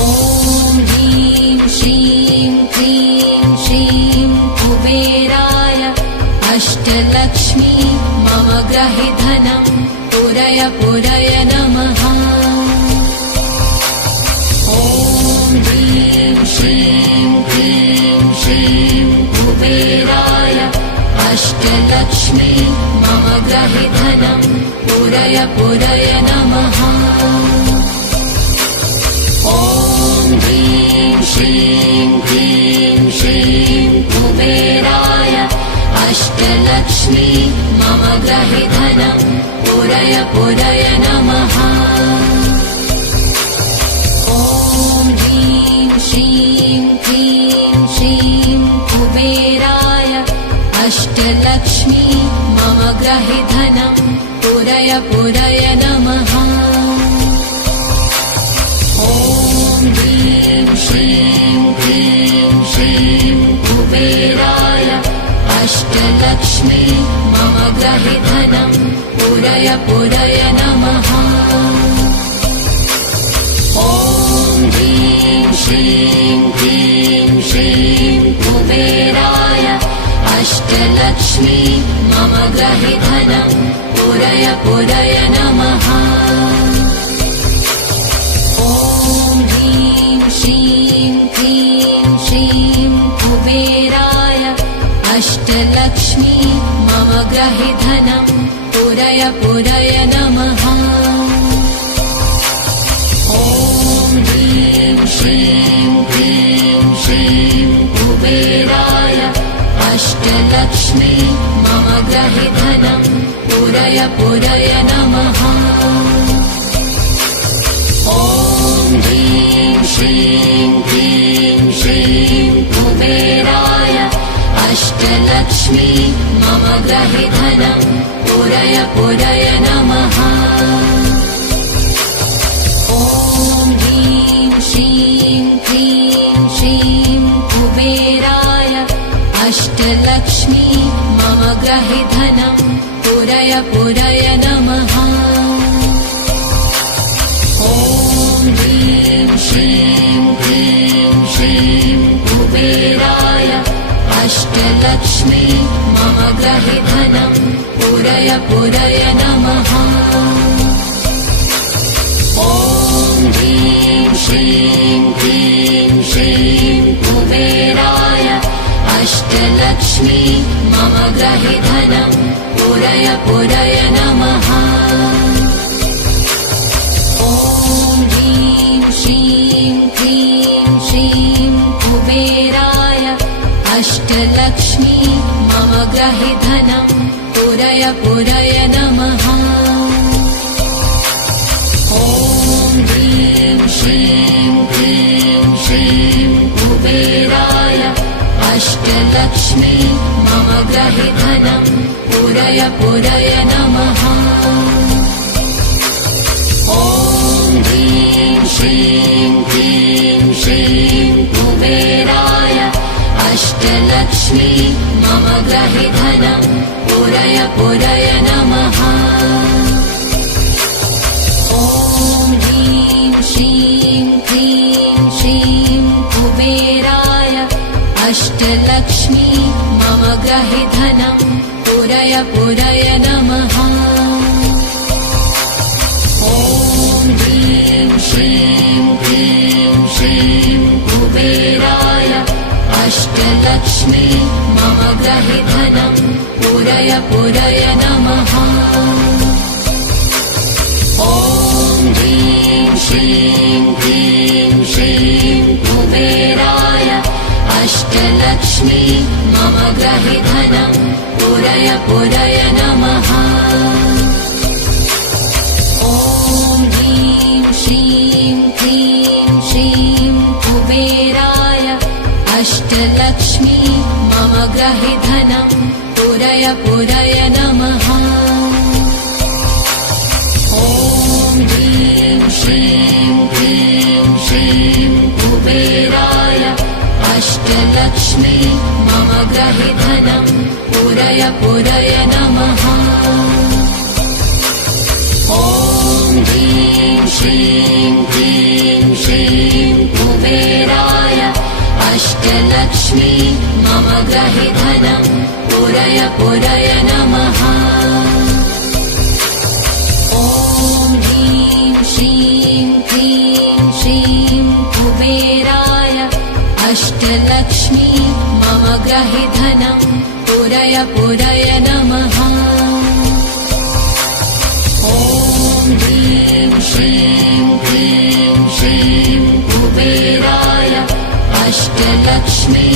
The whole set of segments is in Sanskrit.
ॐ ह्रीं श्रीं क्रीं श्रीं कुबेराय अष्टलक्ष्मी मम गृहे धनं पुरय पुरय नमः। ॐ ह्रीं श्रीं क्रीं श्रीं कुबेराय अष्टलक्ष्मी मम गृहे धनं पुरय पुरय नमः। ॐ ह्रीं श्रीं क्रीं श्रीं कुबेराय अष्टलक्ष्मी मम गृहे धनं पुरय पुरय नमः। ॐ ह्रीं श्रीं क्रीं श्रीं कुबेराय अष्टलक्ष्मी मम गृहे धनं पुरय पुरय नमः। ॐ ह्रीं श्रीं क्रीं श्रीं कुबेराय अष्टलक्ष्मी मम गृहे धनं पुरय पुरय नमः। ॐ ह्रीं श्रीं क्रीं श्रीं कुबेराय अष्टलक्ष्मी मम गृहे धनं पुरय पुरय नमः। ॐ ह्रीं श्रीं क्रीं श्रीं कुबेराय अष्टलक्ष्मी मम गृहे धनं पुरय पुरय नमः। ॐ ह्रीं श्रीं क्रीं श्रीं कुबेराय अष्टलक्ष्मी मम गृहे धनं पुरय पुरय नमः। ॐ ह्रीं श्रीं क्रीं श्रीं कुबेराय अष्टलक्ष्मी मम गृहे धनं पुरय पुरय नमः। ॐ ह्रीं श्रीं क्रीं श्रीं कुबेराय अष्टलक्ष्मी मम गृहे धनं पुरय पुरय नमः। ॐ ह्रीं श्रीं क्रीं श्रीं कुबेराय अष्टलक्ष्मी मम गृहे धनं पुरय पुरय नमः। ॐ ह्रीं श्रीं क्रीं श्रीं कुबेराय अष्टलक्ष्मी मम गृहे धनं पुरय पुरय नमः। ॐ ह्रीं श्रीं क्रीं श्रीं कुबेराय अष्टलक्ष्मी मम गृहे धनं पुरय पुरय नमः। ॐ ह्रीं श्रीं क्रीं श्रीं कुबेराय अष्टलक्ष्मी मम गृहे धनं पुरय पुरय नमः। ॐ ह्रीं श्रीं क्रीं श्रीं कुबेराय अष्टलक्ष्मी मम गृहे धनं पुरय पुरय नमः। ॐ ह्रीं श्रीं क्रीं श्रीं कुबेराय अष्टलक्ष्मी मम गृहे धनं पुरय पुरय नमः। ॐ ह्रीं श्रीं क्रीं श्रीं कुबेराय अष्टलक्ष्मी मम गृहे धनं पुरय पुरय नमः। ॐ ह्रीं श्रीं क्रीं श्रीं कुबेराय अष्टलक्ष्मी मम गृहे धनं पुरय पुरय नमः। ॐ ह्रीं श्रीं क्रीं श्रीं कुबेराय अष्टलक्ष्मी मम गृहे धनं पुरय पुरय नमः। ॐ ह्रीं श्रीं क्रीं श्रीं कुबेराय अष्टलक्ष्मी मम गृहे धनं पुरय पुरय नमः। ॐ ह्रीं श्रीं क्रीं श्रीं अष्टलक्ष्मी मम ग्रहे धनं पूरय पूरय नमः। ॐ ह्रीं श्रीं क्लीं श्रीं कुबेराय अष्टलक्ष्मी मम ग्रहे धनं पूरय पूरय नमः। ॐ ह्रीं श्रीं क्लीं श्रीं कुबेराय अष्टलक्ष्मी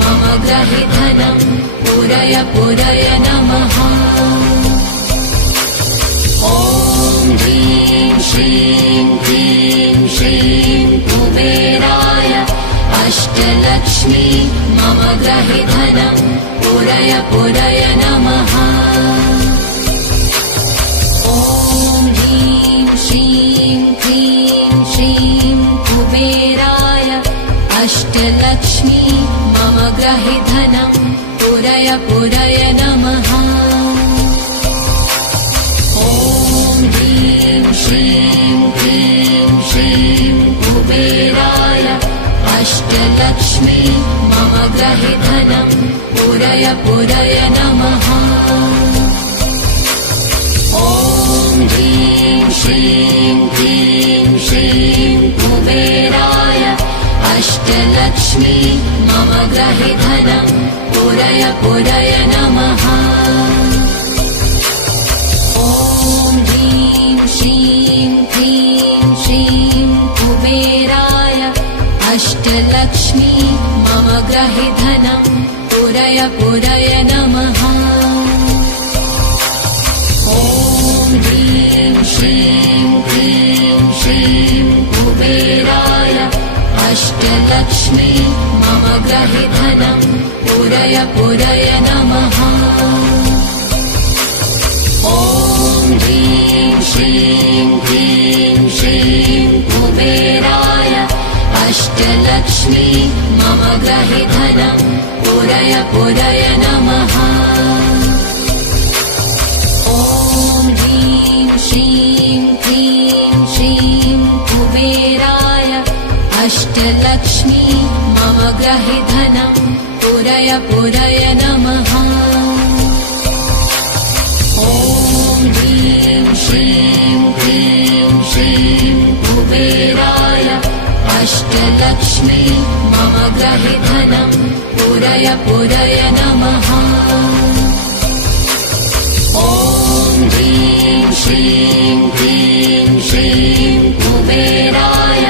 मम ग्रहे धनं पूरय पूरय नमः। ॐ ह्रीं श्रीं क्लीं श्रीं कुबेराय अष्टलक्ष्मी मम ग्रहे धनं पूरय पूरय नमः। ॐ ह्रीं श्रीं क्लीं श्रीं कुबेराय अष्टलक्ष्मी मम ग्रहे धनं पूरय पूरय नमः। ॐ ह्रीं श्रीं क्लीं श्रीं कुबेराय अष्टलक्ष्मी मम ग्रहे धनं पूरय पूरय नमः। ॐ ह्रीं श्रीं क्लीं श्रीं कुबेराय अष्टलक्ष्मी मम ग्रहे धनं पूरय पूरय नमः। ॐ ह्रीं श्रीं क्लीं श्रीं कुबेराय अष्टलक्ष्मी मम ग्रहे धनं पूरय पूरय नमः। ॐ ह्रीं श्रीं क्लीं श्रीं कुबेराय अष्टलक्ष्मी मम ग्रहे धनं पूरय पूरय नमः। ॐ ह्रीं श्रीं क्लीं श्रीं कुबेराय अष्टलक्ष्मी मम ग्रहे धनं पूरय पूरय नमः। ॐ ह्रीं श्रीं क्लीं श्रीं कुबेराय अष्टलक्ष्मी मम ग्रहे धनं पूरय पूरय नमः। ॐ ह्रीं श्रीं क्लीं श्रीं कुबेराय अष्टलक्ष्मी मम ग्रहे धनं पूरय पूरय नमः। ॐ ह्रीं श्रीं क्लीं श्रीं कुबेराय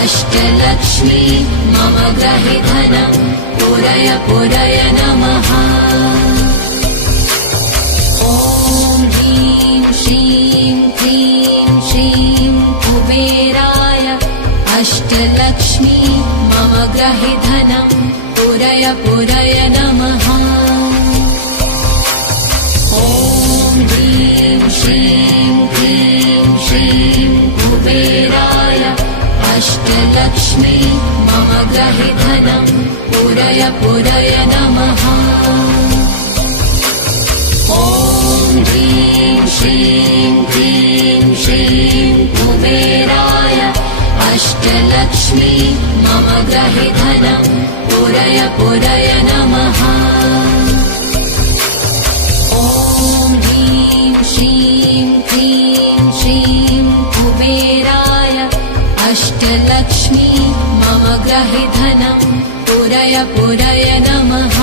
अष्टलक्ष्मी मम ग्रहे धनं पूरय पूरय नमः। ॐ ह्रीं श्रीं क्लीं श्रीं कुबेराय अष्टलक्ष्मी मम ग्रहे धनं पूरय पूरय नमः। ॐ ह्रीं श्रीं क्लीं श्रीं कुबेराय अष्टलक्ष्मी मम ग्रहे धनं पूरय पूरय नमः। ॐ ह्रीं श्रीं क्लीं श्रीं कुबेराय अष्टलक्ष्मी मम ग्रहे धनं पूरय पूरय नमः। ॐ ह्रीं श्रीं क्लीं श्रीं कुबेराय अष्टलक्ष्मी मम ग्रहे धनं पूरय पूरय नमः।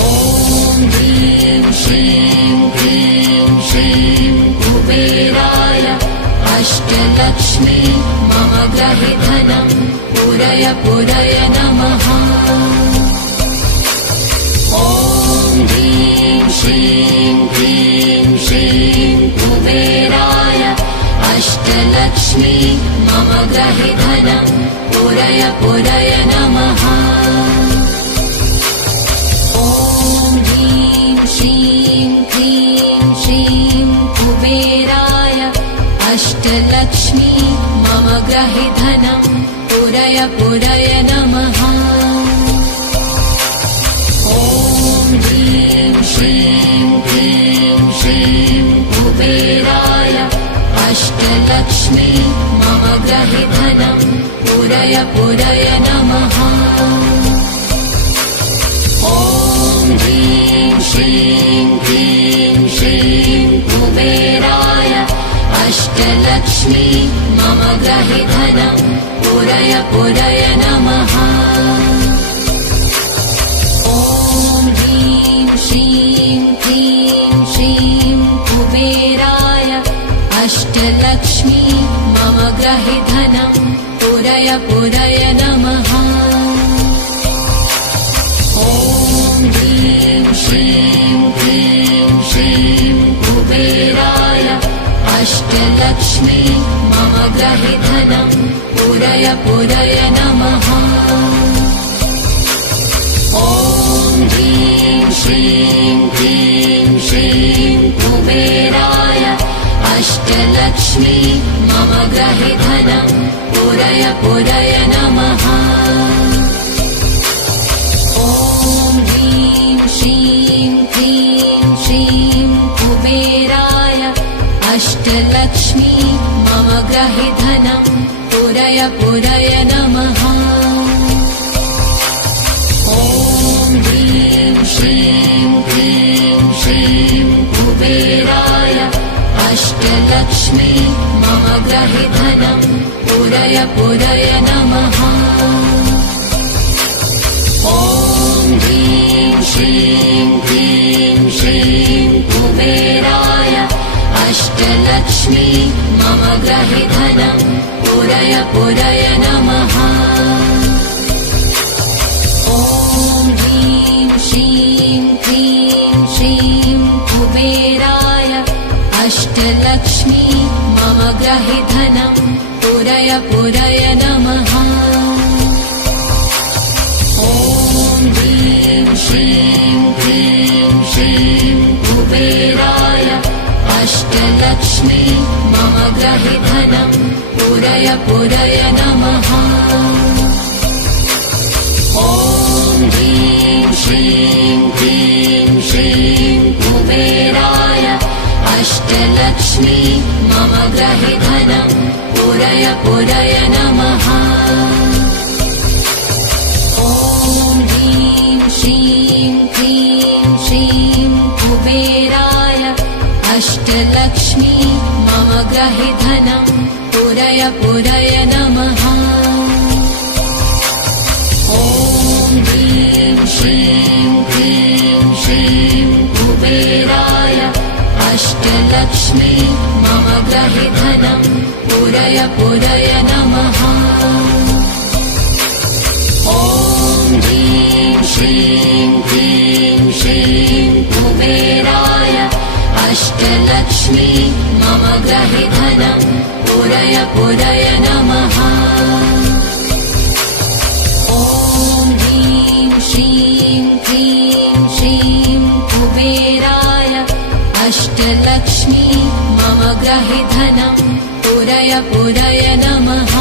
ॐ ह्रीं श्रीं क्लीं श्रीं कुबेराय अष्टलक्ष्मी मम ग्रहे धनं पूरय पूरय नमः। ॐ ह्रीं श्रीं क्लीं श्रीं कुबेराय अष्टलक्ष्मी मम ग्रहे धनं पूरय पूरय नमः। ॐ ह्रीं श्रीं क्लीं श्रीं कुबेराय अष्टलक्ष्मी मम ग्रहे धनं पूरय पूरय नमः। ॐ ह्रीं श्रीं क्लीं श्रीं कुबेराय अष्टलक्ष्मी मम ग्रहे धनं पूरय पूरय नमः। ॐ ह्रीं श्रीं क्लीं श्रीं कुबेराय अष्टलक्ष्मी मम गृहे धनं पूरय पूरय नमः। ॐ ह्रीं श्रीं क्लीं श्रीं कुबेराय अष्टलक्ष्मी मम गृहे धनं पूरय पूरय नमः। ॐ ह्रीं श्रीं क्लीं श्रीं कुबेराय अष्टलक्ष्मी मम गृहे धनं पूरय पूरय नमः। ॐ ह्रीं श्रीं क्लीं श्रीं कुबेराय अष्टलक्ष्मी मम गृहे धनं पूरय पूरय नमः। ॐ ह्रीं श्रीं क्लीं श्रीं कुबेराय अष्टलक्ष्मी मम गृहे धनं पूरय पूरय नमः। ॐ ह्रीं श्रीं क्लीं श्रीं कुबेराय अष्टलक्ष्मी मम गृहे धनं पूरय पूरय नमः। ॐ ह्रीं श्रीं क्लीं श्रीं कुबेराय अष्टलक्ष्मी मम गृहे धनं पूरय पूरय नमः। ॐ ह्रीं श्रीं क्लीं श्रीं कुबेराय अष्टलक्ष्मी मम गृहे धनं पूरय पूरय नमः। ॐ ह्रीं श्रीं क्लीं श्रीं कुबेराय अष्टलक्ष्मी मम गृहे धनं पूरय पूरय नमः। ॐ ह्रीं श्रीं क्लीं श्रीं कुबेराय अष्टलक्ष्मी मम गृहे धनं पूरय पूरय नमः। ॐ ह्रीं श्रीं क्लीं श्रीं कुबेराय अष्टलक्ष्मी मम गृहे धनं पूरय पूरय नमः। ॐ ह्रीं श्रीं क्लीं श्रीं कुबेराय अष्टलक्ष्मी मम गृहे धनं पूरय पूरय नमः। ॐ ह्रीं श्रीं क्लीं श्रीं कुबेराय अष्टलक्ष्मी मम गृहे धनं पूरय पूरय नमः। ॐ ह्रीं श्रीं क्लीं श्रीं कुबेराय अष्टलक्ष्मी मम गृहे धनं पूरय पूरय नमः।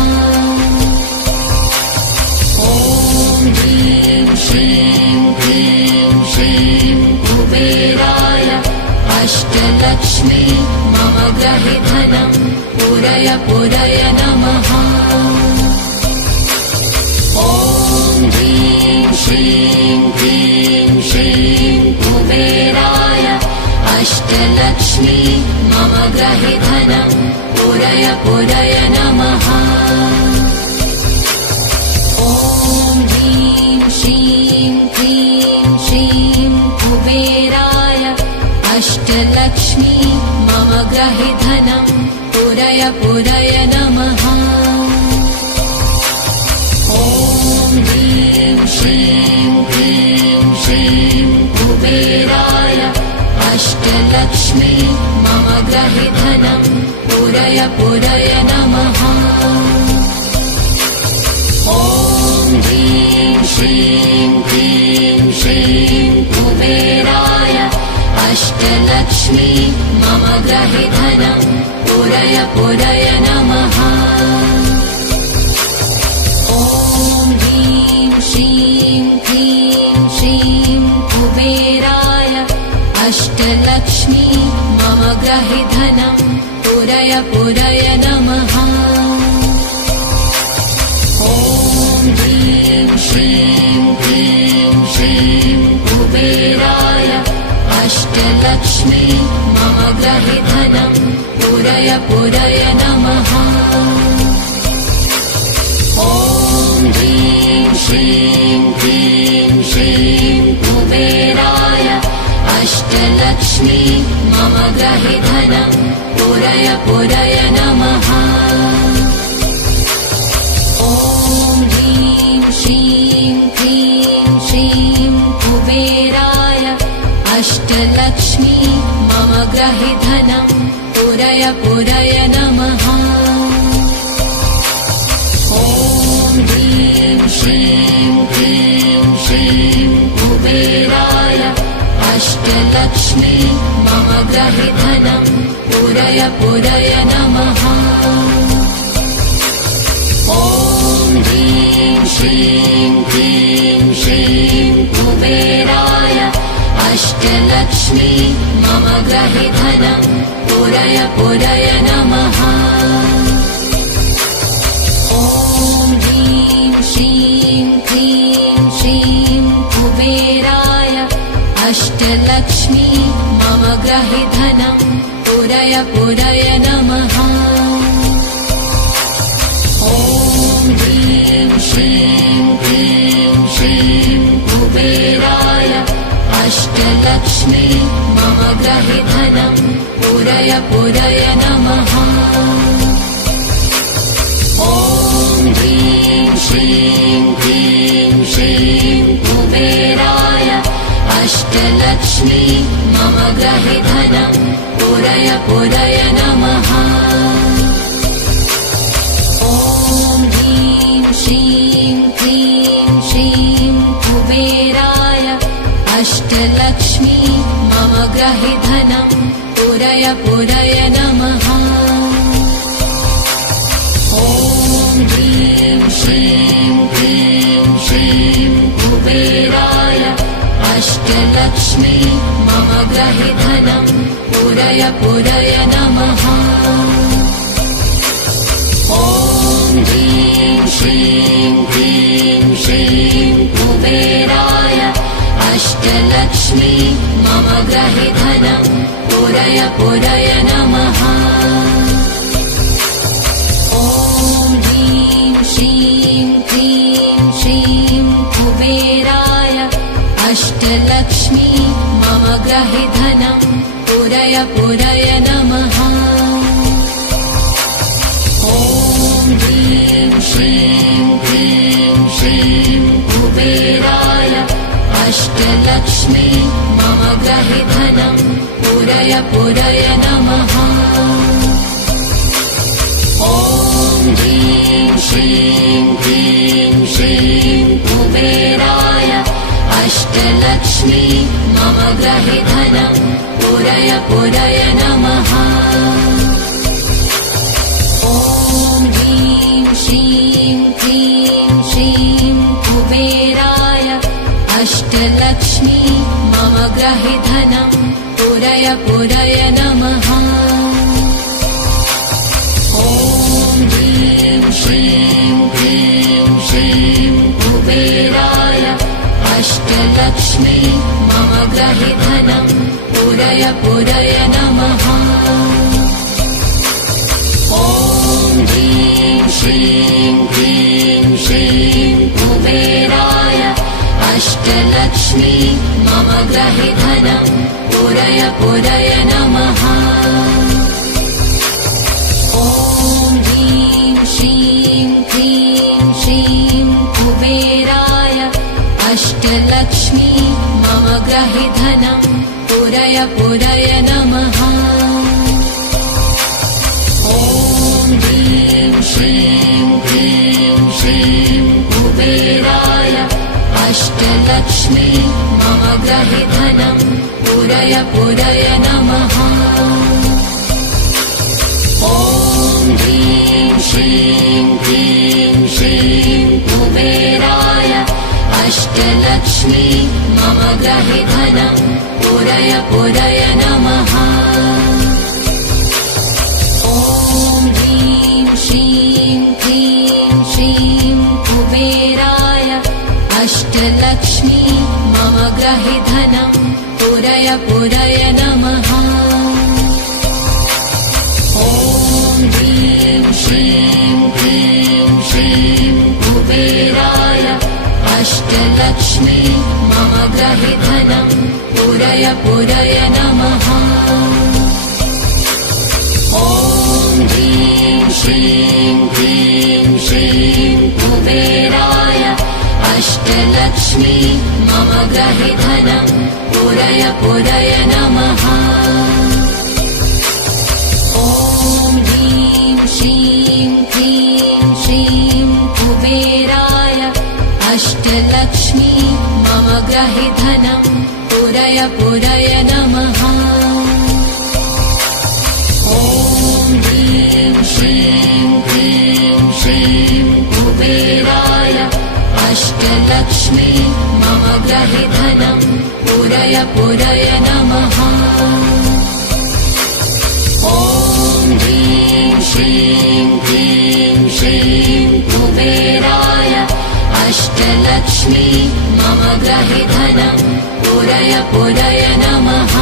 ॐ ह्रीं श्रीं क्लीं श्रीं कुबेराय अष्टलक्ष्मी मम गृहे धनं पूरय पूरय नमः। ॐ ह्रीं श्रीं क्लीं श्रीं कुबेराय अष्टलक्ष्मी मम गृहे धनं पूरय पूरय नमः। ॐ ह्रीं श्रीं क्लीं श्रीं कुबेराय अष्टलक्ष्मी मम गृहे धनं पूरय पूरय नमः। ॐ ह्रीं श्रीं क्लीं श्रीं कुबेराय अष्टलक्ष्मी मम गृहे धनं पूरय पूरय नमः। ॐ ह्रीं श्रीं क्लीं श्रीं कुबेराय अष्टलक्ष्मी मम गृहे धनं पूरय पूरय नमः। ॐ ह्रीं श्रीं क्लीं श्रीं कुबेराय अष्टलक्ष्मी मम गृहे धनं पूरय पूरय नमः। ॐ ग्रहि धनं पूरय पूरय नमः। ॐ ह्रीं श्रीं क्लीं श्रीं कुबेराय अष्टलक्ष्मी मम ग्रहि धनं पूरय पूरय नमः। ॐ ह्रीं श्रीं क्लीं श्रीं कुबेराय अष्टलक्ष्मी मम ग्रहि धनं पूरय पूरय नमः। ॐ ह्रीं श्रीं क्लीं श्रीं कुबेराय अष्टलक्ष्मी मम ग्रहि धनं पूरय पूरय नमः। ॐ ह्रीं श्रीं क्लीं श्रीं कुबेराय अष्टलक्ष्मी मम ग्रहि धनं पूरय पूरय नमः। ॐ ह्रीं श्रीं क्लीं श्रीं कुबेराय अष्टलक्ष्मी मम ग्रहि धनं पूरय पूरय नमः। ॐ ह्रीं श्रीं क्लीं श्रीं कुबेराय अष्टलक्ष्मी मम ग्रहि धनं पूरय पूरय नमः। ॐ ह्रीं श्रीं क्लीं श्रीं कुबेराय अष्टलक्ष्मी मम ग्रहि धनं पूरय पूरय नमः। ॐ ह्रीं श्रीं क्लीं श्रीं कुबेराय अष्टलक्ष्मी मम ग्रहि धनं पूरय पूरय नमः। ॐ ह्रीं श्रीं क्लीं श्रीं कुबेराय अष्टलक्ष्मी मम ग्रहि धनं पूरय पूरय नमः। ॐ ह्रीं श्रीं क्लीं श्रीं कुबेराय अष्टलक्ष्मी मम ग्रहि धनं पूरय पूरय नमः। ॐ ह्रीं श्रीं क्लीं श्रीं कुबेराय अष्टलक्ष्मी मम ग्रहि धनं पूरय पूरय नमः। ॐ ह्रीं श्रीं क्लीं श्रीं कुबेराय अष्टलक्ष्मी मम ग्रहि धनं पूरय पूरय नमः। ॐ ह्रीं श्रीं क्लीं श्रीं कुबेराय अष्टलक्ष्मी मम ग्रहि धनं पूरय पूरय नमः। ॐ ह्रीं श्रीं क्लीं श्रीं कुबेराय अष्टलक्ष्मी मम ग्रहि धनं पूरय पूरय नमः। ॐ ह्रीं श्रीं क्लीं श्रीं कुबेराय अष्टलक्ष्मी मम ग्रहि धनं पूरय पूरय नमः। ॐ ह्रीं श्रीं क्लीं श्रीं कुबेराय अष्टलक्ष्मी मम ग्रहि धनं पूरय पूरय नमः। ॐ ह्रीं श्रीं क्लीं श्रीं कुबेराय अष्टलक्ष्मी मम ग्रहि धनं पूरय पूरय नमः। ॐ ह्रीं श्रीं क्लीं श्रीं कुबेराय अष्टलक्ष्मी मम ग्रहि धनं पूरय पूरय नमः। ॐ ह्रीं श्रीं क्लीं श्रीं कुबेराय अष्टलक्ष्मी मम ग्रहि धनं पूरय पूरय नमः। ॐ ह्रीं श्रीं क्लीं श्रीं कुबेराय अष्टलक्ष्मी मम ग्रहि धनं पूरय पूरय नमः। अष्टलक्ष्मी मम ग्रहि धनं पूरय पूरय नमः। ॐ ह्रीं श्रीं क्लीं श्रीं कुबेराय अष्टलक्ष्मी मम ग्रहि धनं पूरय पूरय नमः। ॐ ह्रीं श्रीं क्लीं श्रीं कुबेराय अष्टलक्ष्मी मम ग्रहि धनं पूरय पूरय नमः। ॐ ह्रीं श्रीं क्लीं श्रीं कुबेराय अष्टलक्ष्मी मम ग्रहि धनं पूरय पूरय नमः। ॐ ह्रीं श्रीं क्लीं श्रीं कुबेराय अष्टलक्ष्मी मम ग्रहि धनं पूरय पूरय नमः।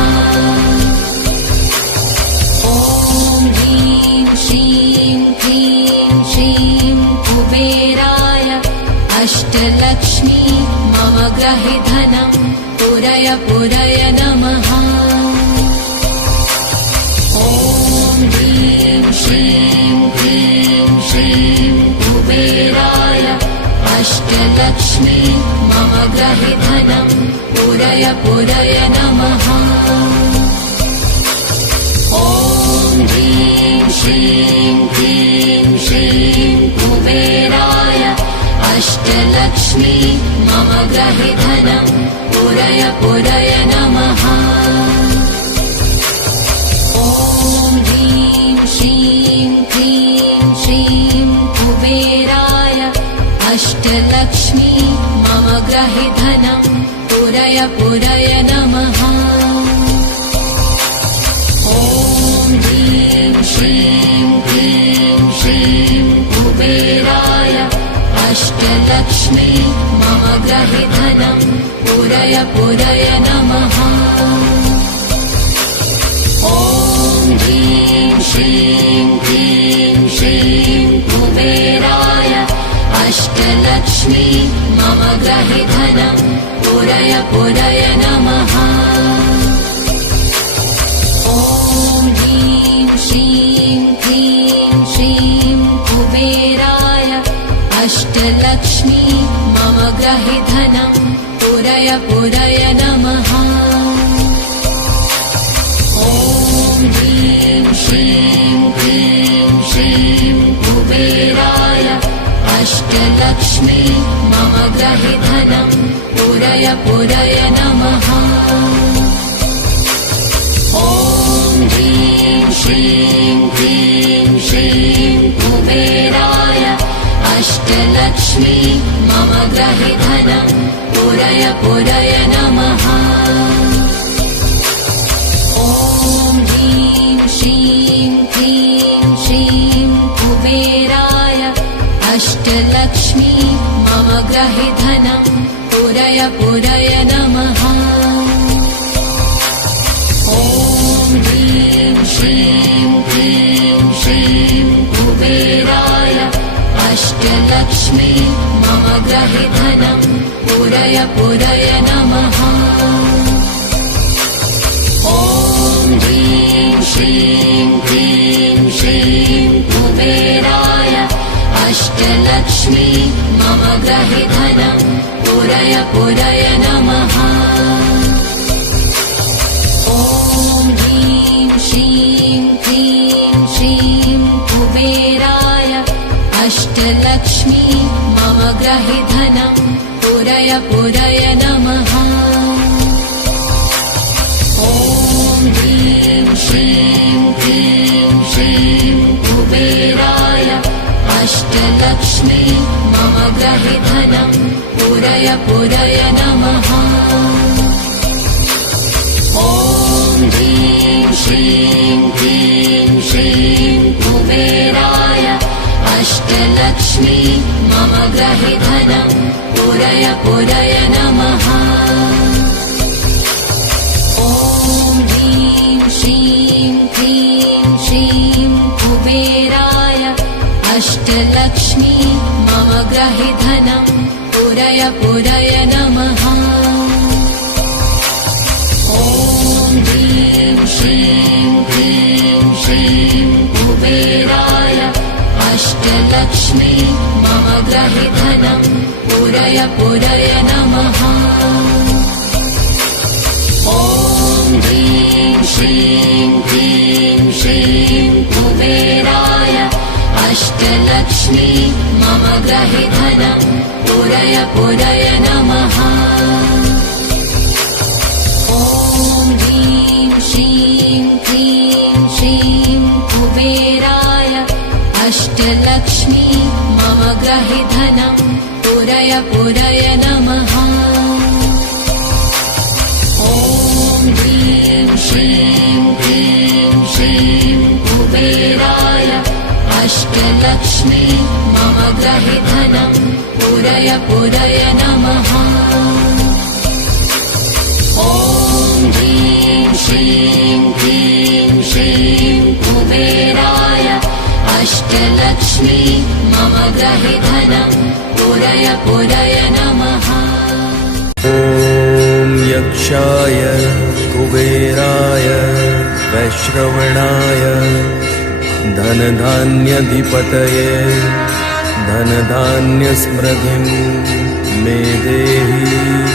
ॐ ह्रीं श्रीं क्लीं श्रीं कुबेराय अष्टलक्ष्मी मम ग्रहि धनं पूरय पूरय नमः। ॐ ह्रीं श्रीं क्लीं श्रीं कुबेराय अष्टलक्ष्मी मम ग्रहि धनं पूरय पूरय नमः। ॐ ह्रीं श्रीं क्लीं श्रीं कुबेराय अष्टलक्ष्मी मम ग्रहि धनं पूरय पूरय नमः। ॐ ह्रीं श्रीं क्लीं श्रीं कुबेराय अष्टलक्ष्मी मम ग्रहि धनं पूरय पूरय नमः। ॐ ह्रीं श्रीं क्लीं श्रीं कुबेराय अष्टलक्ष्मी मम ग्रहि धनं पूरय पूरय नमः। ॐ ह्रीं श्रीं क्लीं श्रीं कुबेराय अष्टलक्ष्मी मम ग्रहि धनं पूरय पूरय नमः। ॐ ह्रीं श्रीं क्लीं श्रीं कुबेराय अष्टलक्ष्मी मम ग्रहि धनं पूरय पूरय नमः। ॐ ह्रीं श्रीं क्लीं श्रीं कुबेराय अष्टलक्ष्मी मम ग्रहि धनं पूरय पूरय नमः। ॐ ह्रीं श्रीं क्लीं श्रीं कुबेराय अष्टलक्ष्मी मम ग्रहि धनं पूरय पूरय नमः। ॐ ह्रीं श्रीं क्लीं श्रीं कुबेराय अष्टलक्ष्मी मम ग्रहि धनं पूरय पूरय नमः। ॐ ह्रीं श्रीं क्लीं श्रीं कुबेराय अष्टलक्ष्मी मम ग्रहि धनं पूरय पूरय नमः। ॐ ह्रीं श्रीं क्लीं श्रीं कुबेराय अष्टलक्ष्मी मम ग्रहि धनं पूरय पूरय नमः। ॐ ह्रीं श्रीं क्लीं श्रीं कुबेराय अष्टलक्ष्मी मम ग्रहि धनं पूरय पूरय नमः। ॐ ह्रीं श्रीं क्लीं श्रीं कुबेराय अष्टलक्ष्मी मम ग्रहि धनं पूरय पूरय नमः। ॐ ह्रीं श्रीं क्लीं श्रीं कुबेराय अष्टलक्ष्मी मम ग्रहि धनं पूरय पूरय नमः। ॐ ह्रीं श्रीं क्लीं श्रीं कुबेराय अष्टलक्ष्मी मम ग्रहि धनं पूरय पूरय पूरय नमः। ॐ ह्रीं श्रीं क्लीं श्रीं कुबेराय अष्टलक्ष्मी मम गृहे धनं पूरय पूरय नमः। ॐ ह्रीं श्रीं क्लीं श्रीं कुबेराय अष्टलक्ष्मी मम गृहे धनं पूरय पूरय नमः। ॐ ह्रीं श्रीं क्लीं श्रीं कुबेराय अष्टलक्ष्मी मम गृहे धनं पूरय पूरय नमः। ॐ ह्रीं श्रीं क्लीं श्रीं कुबेराय अष्टलक्ष्मी मम गृहे धनं पूरय पूरय नमः। ॐ ह्रीं श्रीं क्लीं श्रीं कुबेराय अष्टलक्ष्मी मम गृहे धनं पूरय पूरय नमः। ॐ यक्षाय कुबेराय वैश्रवणाय धनधान्यधिपतये धनधान्यस्मृतिं मे देहि।